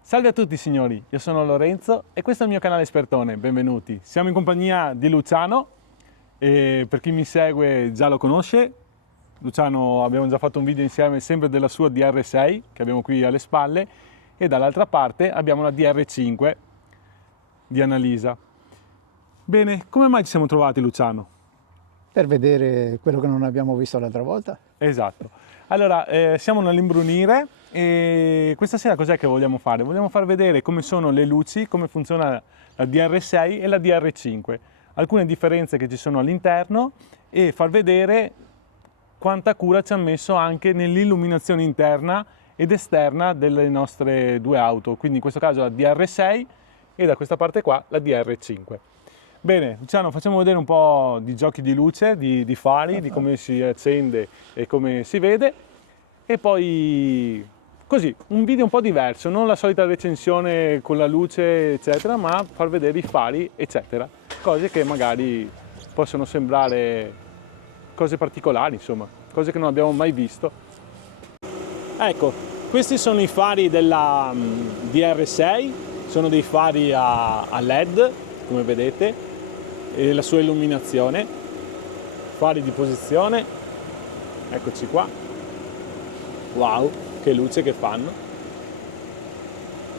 Salve a tutti signori, io sono Lorenzo e questo è il mio canale Espertone, benvenuti. Siamo in compagnia di Luciano e per chi mi segue già lo conosce. Luciano, abbiamo già fatto un video insieme sempre della sua DR6 che abbiamo qui alle spalle e dall'altra parte abbiamo la DR5 di Annalisa. Bene, come mai ci siamo trovati Luciano? Per vedere quello che non abbiamo visto l'altra volta. Esatto. Allora, siamo nell'imbrunire e questa sera cos'è che vogliamo fare? Vogliamo far vedere come sono le luci, come funziona la DR6 e la DR5, alcune differenze che ci sono all'interno e far vedere quanta cura ci ha messo anche nell'illuminazione interna ed esterna delle nostre due auto, quindi in questo caso la DR6 e da questa parte qua la DR5. Bene, Luciano, facciamo vedere un po' di giochi di luce, di fari, di come si accende e come si vede e poi così, un video un po' diverso, non la solita recensione con la luce eccetera, ma far vedere i fari eccetera, cose che magari possono sembrare cose particolari, insomma, cose che non abbiamo mai visto. Ecco, questi sono i fari della DR6, sono dei fari a LED, come vedete, e la sua illuminazione, fari di posizione, eccoci qua, wow, che luce che fanno.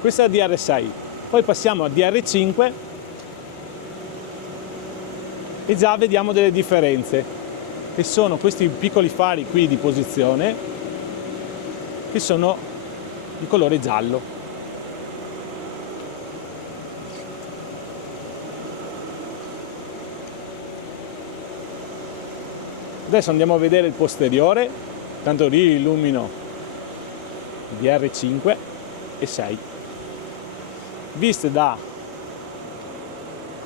Questa è la DR6, poi passiamo a DR5 e già vediamo delle differenze, che sono questi piccoli fari qui di posizione, che sono di colore giallo. Adesso andiamo a vedere il posteriore, tanto riillumino DR5 e 6. Viste da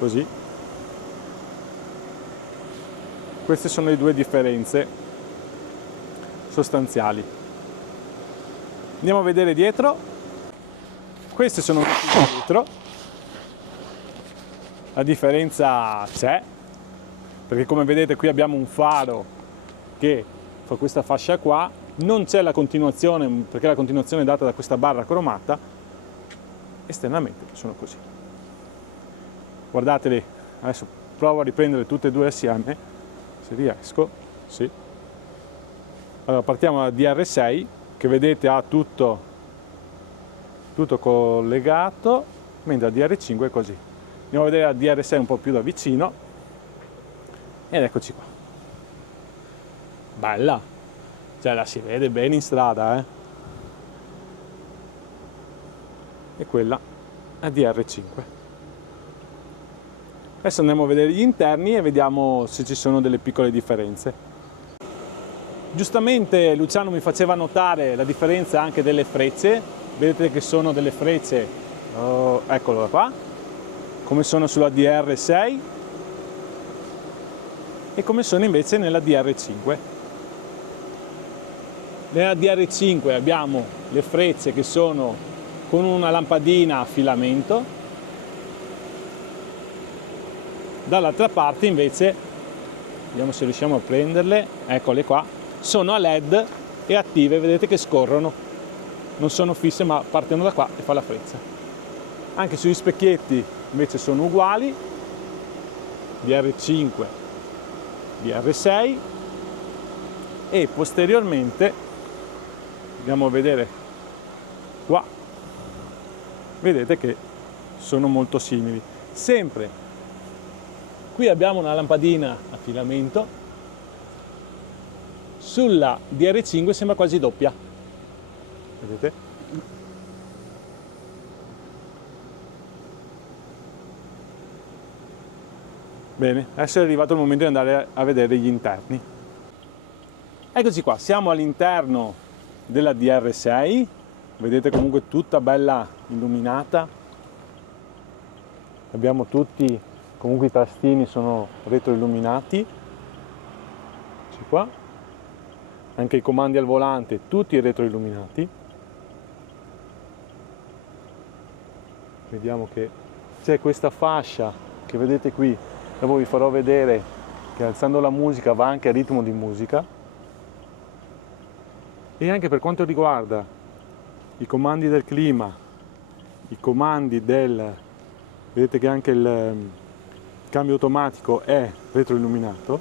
così, queste sono le due differenze sostanziali. Andiamo a vedere dietro, queste sono dietro, la differenza c'è, perché come vedete qui abbiamo un faro che fa questa fascia qua, non c'è la continuazione perché la continuazione è data da questa barra cromata, esternamente sono così. Guardateli, adesso provo a riprendere tutte e due assieme, se riesco, sì. Allora partiamo dalla DR6 che vedete ha tutto collegato, mentre la DR5 è così. Andiamo a vedere la DR6 un po' più da vicino ed eccoci qua. Bella, cioè la si vede bene in strada, e quella è DR5. Adesso andiamo a vedere gli interni e vediamo se ci sono delle piccole differenze. Giustamente Luciano mi faceva notare la differenza anche delle frecce, vedete che sono delle frecce, eccolo qua, come sono sulla DR6 e come sono invece nella DR5. Nella DR5 abbiamo le frecce che sono con una lampadina a filamento, dall'altra parte invece, vediamo se riusciamo a prenderle, eccole qua, sono a LED e attive, vedete che scorrono, non sono fisse ma partono da qua e fa la freccia. Anche sugli specchietti invece sono uguali, DR5, DR6 e posteriormente andiamo a vedere qua, vedete che sono molto simili. Sempre qui abbiamo una lampadina a filamento, sulla DR5 sembra quasi doppia, vedete? Bene, adesso è arrivato il momento di andare a vedere gli interni. Eccoci qua, siamo all'interno della DR6, vedete comunque tutta bella illuminata, abbiamo tutti, comunque i tastini sono retroilluminati, eccoci qua, anche i comandi al volante tutti retroilluminati, vediamo che c'è questa fascia che vedete qui, dopo vi farò vedere che alzando la musica va anche a ritmo di musica. E anche per quanto riguarda i comandi del clima, i comandi del... vedete che anche il cambio automatico è retroilluminato,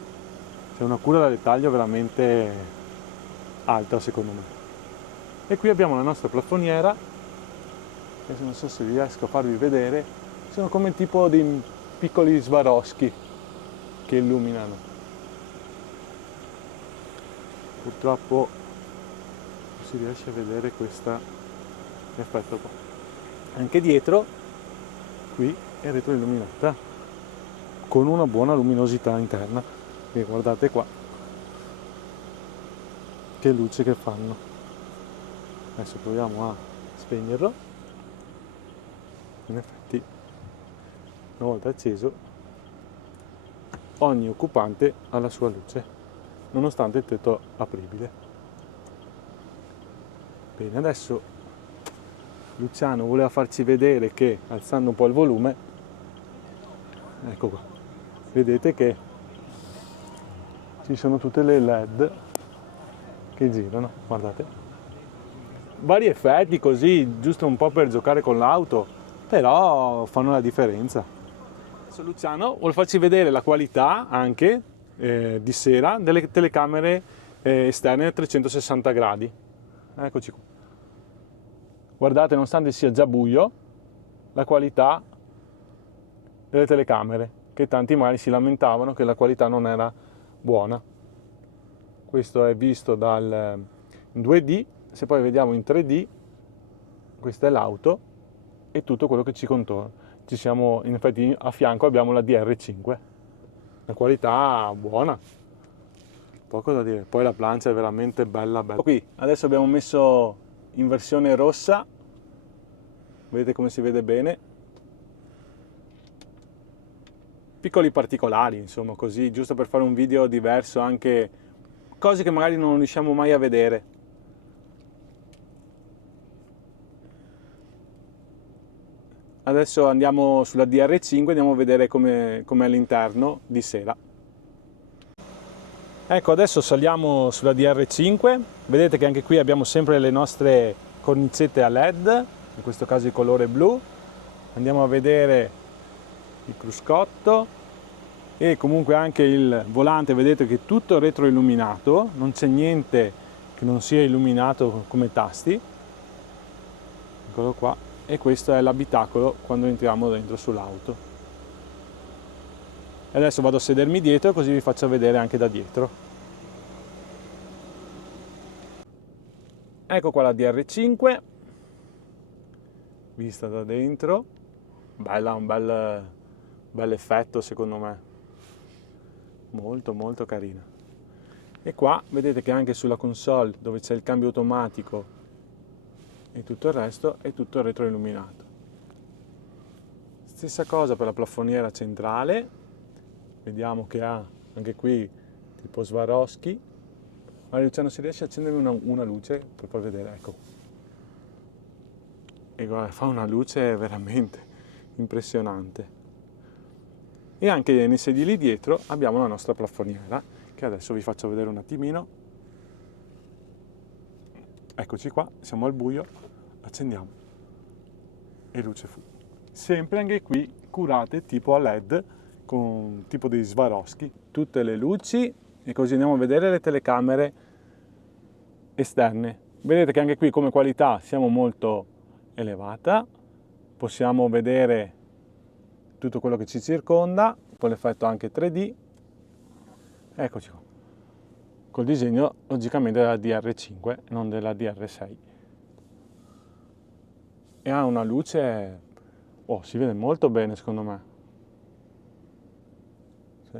c'è una cura da dettaglio veramente alta secondo me. E qui abbiamo la nostra plafoniera, adesso non so se riesco a farvi vedere, sono come tipo di piccoli Swarovski che illuminano. Purtroppo non si riesce a vedere questo effetto qua. Anche dietro qui è retroilluminata con una buona luminosità interna, e guardate qua che luce che fanno. Adesso proviamo a spegnerlo. In effetti, una volta acceso, ogni occupante ha la sua luce, nonostante il tetto apribile. Bene, adesso Luciano voleva farci vedere che, alzando un po' il volume, ecco qua, vedete che ci sono tutte le LED che girano, guardate. Vari effetti così, giusto un po' per giocare con l'auto, però fanno la differenza. Adesso Luciano vuole farci vedere la qualità anche di sera delle telecamere esterne a 360 gradi. Eccoci qua. Guardate, nonostante sia già buio, la qualità delle telecamere, che tanti magari si lamentavano che la qualità non era buona. Questo è visto in 2D. Se poi vediamo in 3D, questa è l'auto e tutto quello che ci contorna. Ci siamo, in effetti a fianco abbiamo la DR5, la qualità buona, poco da dire. Poi la plancia è veramente bella, bella. Qui adesso abbiamo messo in versione rossa, vedete come si vede bene. Piccoli particolari, insomma, così, giusto per fare un video diverso, anche cose che magari non riusciamo mai a vedere. Adesso andiamo sulla DR5 e andiamo a vedere com'è all'interno di sera. Ecco, adesso saliamo sulla DR5, vedete che anche qui abbiamo sempre le nostre cornicette a LED, in questo caso il colore blu. Andiamo a vedere il cruscotto e comunque anche il volante, vedete che è tutto retroilluminato, non c'è niente che non sia illuminato come tasti. Eccolo qua. E questo è l'abitacolo quando entriamo dentro sull'auto. E adesso vado a sedermi dietro così vi faccio vedere anche da dietro. Ecco qua la DR5 vista da dentro, bella, un bel effetto secondo me, molto carina. E qua vedete che anche sulla console dove c'è il cambio automatico e tutto il resto è tutto retroilluminato. Stessa cosa per la plafoniera centrale, vediamo che ha anche qui tipo Swarovski. Ma Luciano, si riesce a accendermi una luce per far vedere, ecco. E guarda, fa una luce veramente impressionante. E anche nei sedili dietro abbiamo la nostra plafoniera, che adesso vi faccio vedere un attimino. Eccoci qua, siamo al buio, accendiamo e luce fu. Sempre anche qui curate tipo a LED con tipo dei Swarovski, tutte le luci, e così andiamo a vedere le telecamere esterne. Vedete che anche qui come qualità siamo molto elevata, possiamo vedere tutto quello che ci circonda con l'effetto anche 3D. Eccoci qua, col disegno logicamente della DR5 non della DR6, e ha una luce, si vede molto bene secondo me. Sì.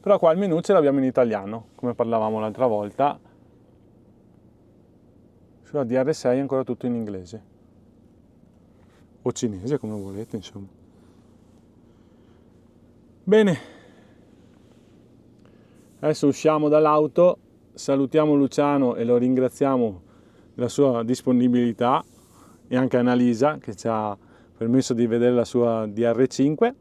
Però qua il menu ce l'abbiamo in italiano, come parlavamo l'altra volta. Sulla DR6 è ancora tutto in inglese o cinese, come volete, insomma. Bene, adesso usciamo dall'auto, salutiamo Luciano e lo ringraziamo della sua disponibilità, e anche Annalisa che ci ha permesso di vedere la sua DR5.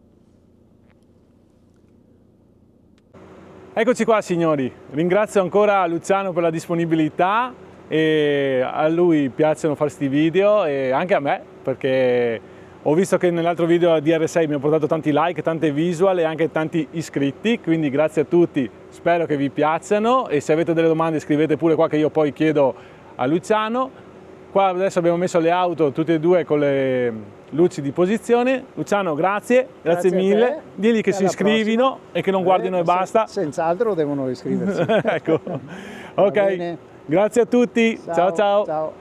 Eccoci qua signori, ringrazio ancora Luciano per la disponibilità, e a lui piacciono fare questi video e anche a me, perché ho visto che nell'altro video a DR6 mi ha portato tanti like, tante visual e anche tanti iscritti, quindi grazie a tutti, spero che vi piacciono e se avete delle domande scrivete pure qua che io poi chiedo a Luciano. Qua adesso abbiamo messo le auto tutte e due con le luci di posizione. Luciano, grazie Grazie a mille. te. Digli che E si alla iscrivino prossima. e che non guardino e basta. Senz'altro devono iscriversi. Ecco, Va ok, bene. grazie a tutti, ciao ciao. Ciao.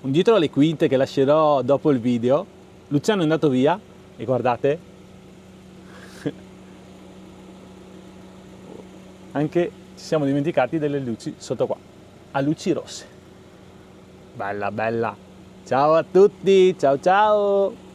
Un dietro alle quinte che lascerò dopo il video. Luciano è andato via e guardate, anche ci siamo dimenticati delle luci sotto qua, a luci rosse. Bella bella. Ciao a tutti, ciao ciao.